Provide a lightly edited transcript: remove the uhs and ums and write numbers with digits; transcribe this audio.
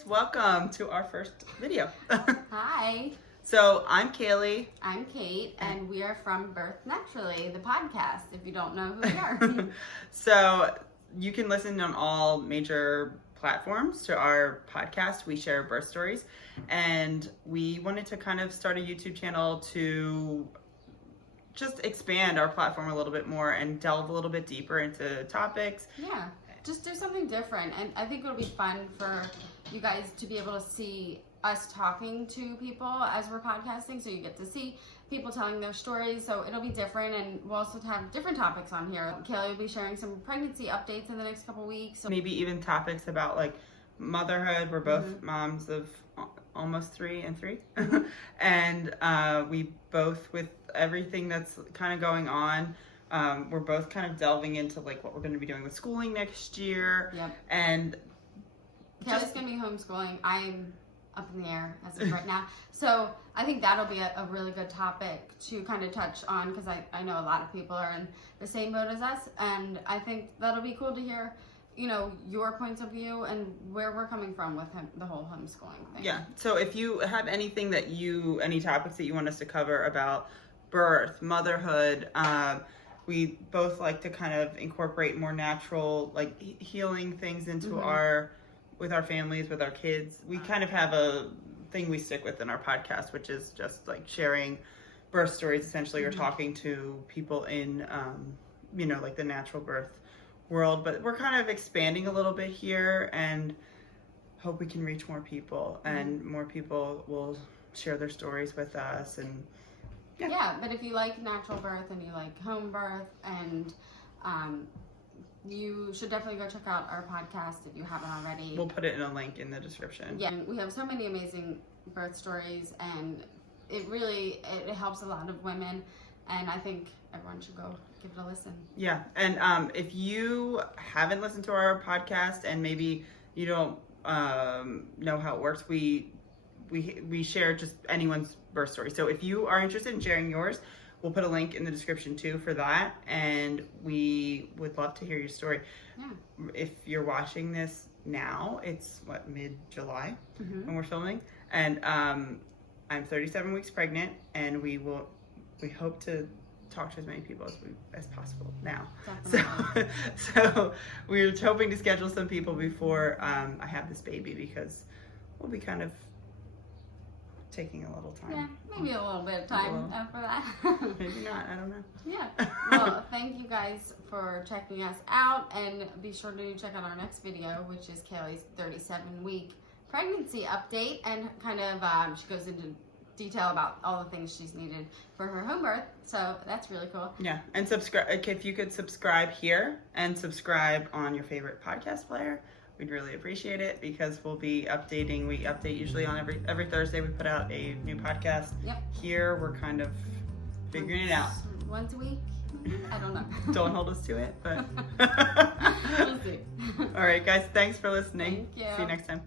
guys, welcome to our first video. Hi. So I'm Kaylee. I'm Cait, and we are from Birth Naturally, the podcast, if you don't know who we are. So you can listen on all major platforms to our podcast. We share birth stories, and we wanted to kind of start a YouTube channel to just expand our platform a little bit more and delve a little bit deeper into topics. Yeah, just do something different, and I think it'll be fun for you guys to be able to see us talking to people as we're podcasting, so you get to see people telling their stories, so it'll be different, and we'll also have different topics on here. Kaylee will be sharing some pregnancy updates in the next couple weeks. So maybe even topics about like motherhood. We're both moms of almost 3 and 3. And we both, with everything that's kind of going on, we're both kind of delving into like what we're going to be doing with schooling next year. Yep. And Kaylee's going to be homeschooling. I'm up in the air as of right now. So I think that'll be a really good topic to kind of touch on, because I know a lot of people are in the same boat as us, and I think that'll be cool to hear, you know, your points of view and where we're coming from with the whole homeschooling thing. Yeah. So if you have anything that any topics that you want us to cover about birth, motherhood, we both like to kind of incorporate more natural, like healing things into with our families, with our kids. We kind of have a thing we stick with in our podcast, which is just like sharing birth stories, essentially, or talking to people in, you know, like the natural birth world. But we're kind of expanding a little bit here, and hope we can reach more people, and more people will share their stories with us. And yeah, but if you like natural birth and you like home birth, and you should definitely go check out our podcast if you haven't already. We'll put it in a link in the description. Yeah, we have so many amazing birth stories, and it helps a lot of women, and I think everyone should go give it a listen. Yeah, and if you haven't listened to our podcast and maybe you don't know how it works, we share just anyone's birth story. So if you are interested in sharing yours, we'll put a link in the description too for that, and we would love to hear your story. Yeah. If If you're watching this now, it's mid-July when we're filming, and I'm 37 weeks pregnant, and we hope to talk to as many people as possible now. Definitely. So we're hoping to schedule some people before I have this baby, because we'll be kind of taking a little time. Yeah, maybe a little bit of time after that. Maybe not, I don't know. Yeah. Well, thank you guys for checking us out, and be sure to check out our next video, which is Kaylee's 37-week pregnancy update, and kind of she goes into detail about all the things she's needed for her home birth. So that's really cool. Yeah, and subscribe. If you could subscribe here and subscribe on your favorite podcast player, we'd really appreciate it, because we'll be updating. We update usually on every Thursday. We put out a new podcast. Yep. Here we're kind of figuring it out. Once a week? I don't know. Don't hold us to it, but We'll see. All right, guys. Thanks for listening. Thank you. See you next time.